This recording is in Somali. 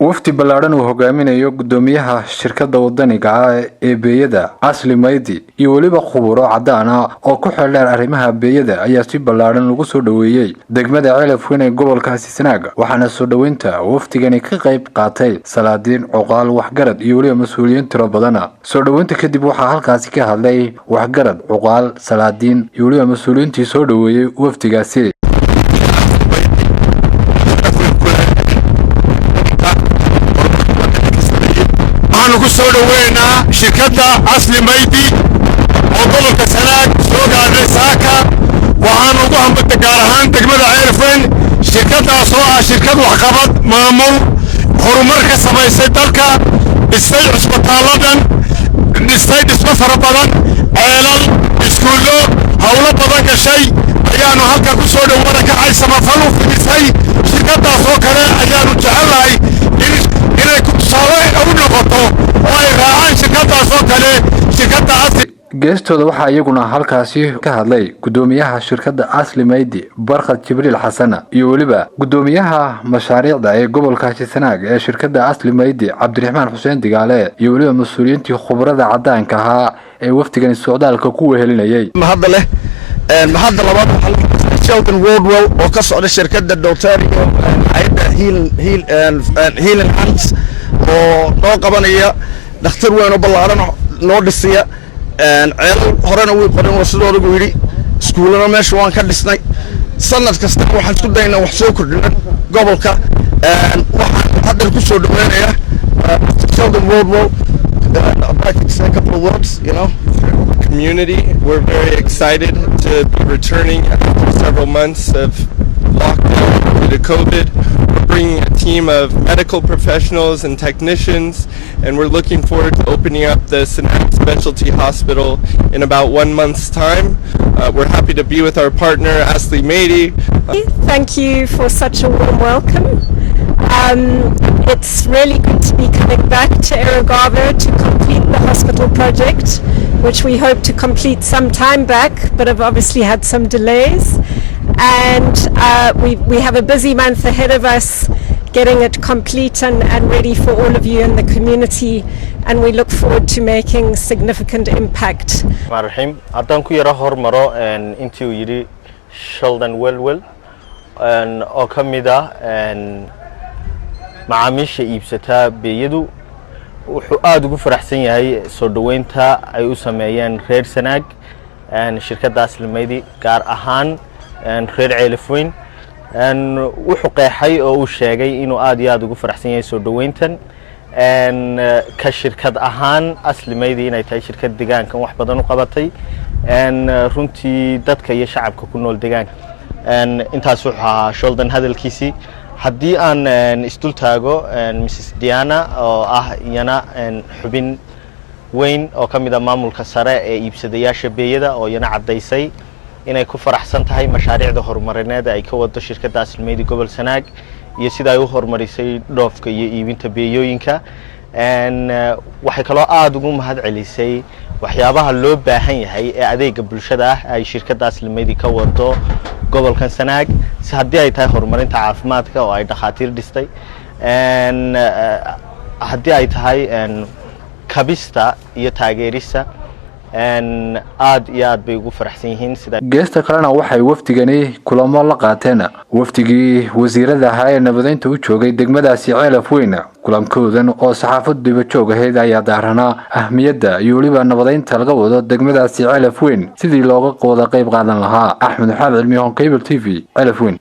Wafti ballaaran uu hogaaminayo gudoomiyaha shirkadda wadaniga ah ee beeyada Asli Maydi iyo waliba khuburo cadaan ah oo ku xeeldheer arrimaha beeyada ayaa si ballaaran lagu soo dhaweeyay degmada Ceelafweyn ee gobolka Asli waxaana soo dhaweynta waftigani ka qayb qaatay salaadiin cuqaal waxgarad iyo waliba mas'uuliyiin tiro badan soo dhaweynta kadib waxaa halkaasi ka hadlay waxgarad cuqaal salaadiin iyo waliba mas'uuliyiintii soo dhaweeyay waftigaasi soo dhaweynaa shirkadda Asli Maydi oo gobolka Sanaag soo gaadhay saaka waxaan ugu hambalta gaar ahaan degmada Ceelafweyn shirkadaas oo ah shirkad waxqabad maamul horumar ka samaysay dalka dhisay cusbitaaladan dhisay dhismo fara badan ceelal iskuulo hawlo badan gashay ayaanu halka ku soo dhawaada kacay samafal u fidisay shirkadaas oo kale ayaanu jecelahay inay ku tusaale u noqoto geestooda waxaa iyaguna halkaasi ka hadlay gudoomiyaha shirkadda Asli Maydi barqad Jibriil Xasan iyo waliba gudoomiyaha mashaariicda ee gobolka Sanaag ee shirkadda Asli Maydi Cabdiraxmaan Xuseen Digaale iyo waliba mas'uuliyiintii khubarada cadaanka ahaa ee waftigan socdaalka ku wehelinayay mahadda labaad Sheldon Worldwell oo ka socda shirkadda Dhaweyeyn hay'adda Heal and Hands oo noo qabanaya dhakhtar weyn oo ballaaran noo dhisaya ceelal horena way qoran oo sidoo lagu yiri iskuulana meesha waan ka dhisnay sanad kasta waxaan isku daynaa wax soo kordhina gobolka waxaan hadda ku soo dhaweynaya Sheldon Worldwell I'd like to say a couple of words, Community, we're very excited to be returning after several months of lockdown due to COVID. We're bringing a team of medical professionals and technicians, and we're looking forward to opening up the Sanaag Specialty Hospital in about 1 month's time. We're happy to be with our partner, Asli Maydi. Thank you for such a warm welcome. It's really good to be coming back to Gaadhay to complete the hospital project, which we hope to complete some time back, but have obviously had some delays. And we have a busy month ahead of us getting it complete and ready for all of you in the community, and we look forward to making significant impact. Haddaan ku yara hormaro intii uu yiri Sheldon Worldwell oo ka mid ah macaamiisha iibsata beeyadu wuxuu aad ugu faraxsan yahay soo dhaweynta ay u sameeyeen reer Sanaag shirkadda Asli Maydi gaar ahaan reer Ceelafweyn wuxuu qeexay oo uu sheegay inuu aad iyo aad ugu faraxsan yahay soo dhaweyntan ka shirkad ahaan Asli Maydi inay tahay shirkad deegaanka wax badan u qabatay runtii dadka iyo shacabka ku nool deegaanka intaas wuxuu ahaa Sheldon hadalkiisii haddii aan isdul taago Mrs Diana oo ah iyana xubin weyn oo ka mid ah maamulka sare ee iibsadayaasha beeyada oo iyana cadaysay inay ku faraxsan tahay mashaariicda horumarineed ay ka wado shirkadda Asli Maydi gobol Sanaag iyo sida ay u horumarisay dhoofka iyo iibinta beeyooyinka waxay kaloo aad ugu mahad celisay waxyaabaha loo baahan yahay ee adeega bulshada ah ay shirkadda Asli Maydi ka wado gobolkan Sanaag si haddii ay tahay horumarinta caafimaadka oo ay dhakhaatiir dhistay haddii ay tahay kabista iyo taageerista aad iyo aad bay ugu faraxsan yihiin sida geesta kalena waxay waftigani kulamo la qaateen waftigii wasiirada ahaa ee nabadeynta u joogay degmadaasi Ceelafweyn kulankoodan oo saxaafad diba joog ahayd ayaa daaranaa ahmiyadda iyo waliba nabadeynta laga wado degmadaasi Ceelafweyn sidii looga qooda qayb qaadan lahaa Axmed Xaab Cilmi Cable TV Ceelafweyn.